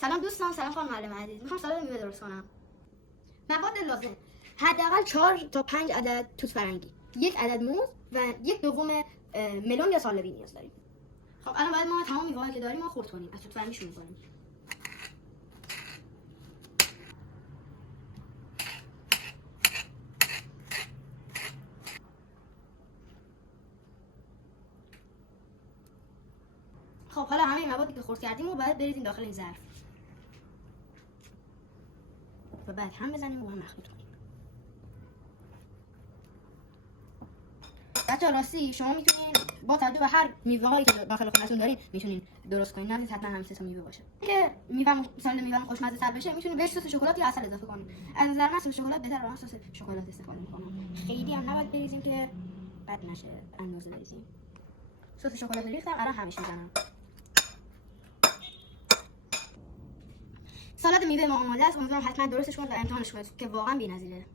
سلام دوستان، سلام خانم معلم عزیز. میخوام سالاد میوه درست کنم. مواد لازم: حداقل 4 تا 5 عدد توت فرنگی، 1 عدد موز و 1/2 ملون یا سالبی نیاز داریم. خب الان باید ما تمام میوه‌هایی که داریم خرد کنیم. از توت فرنگی شروع کنیم. خب حالا همه موادی که خرد کردیم رو باید بریزیم داخل این ظرف و بعد هم بزنیم و هم مخلوط کنیم. بچه‌ها راستی شما میتونین با توجه به هر میوه‌هایی که داخل خونتون دارین میتونین درست کنین، نه حتما همین 3 تا میوه باشه. که سالاد میوه خوشمزه تر بشه میتونین بهش سس شکلات یا عسل اضافه کنین. از نظر من سس شکلات بهتره، من سس شکلات استفاده میکنم. خیلی هم نباید بریزیم که بد نشه، اندازه بریزیم. سس شکلات ریختم، الان همش میزنم. سالاد میوه ما آماده است. امیدوارم حتما درستش کنید و امتحانش کنید که واقعا بی‌نظیره.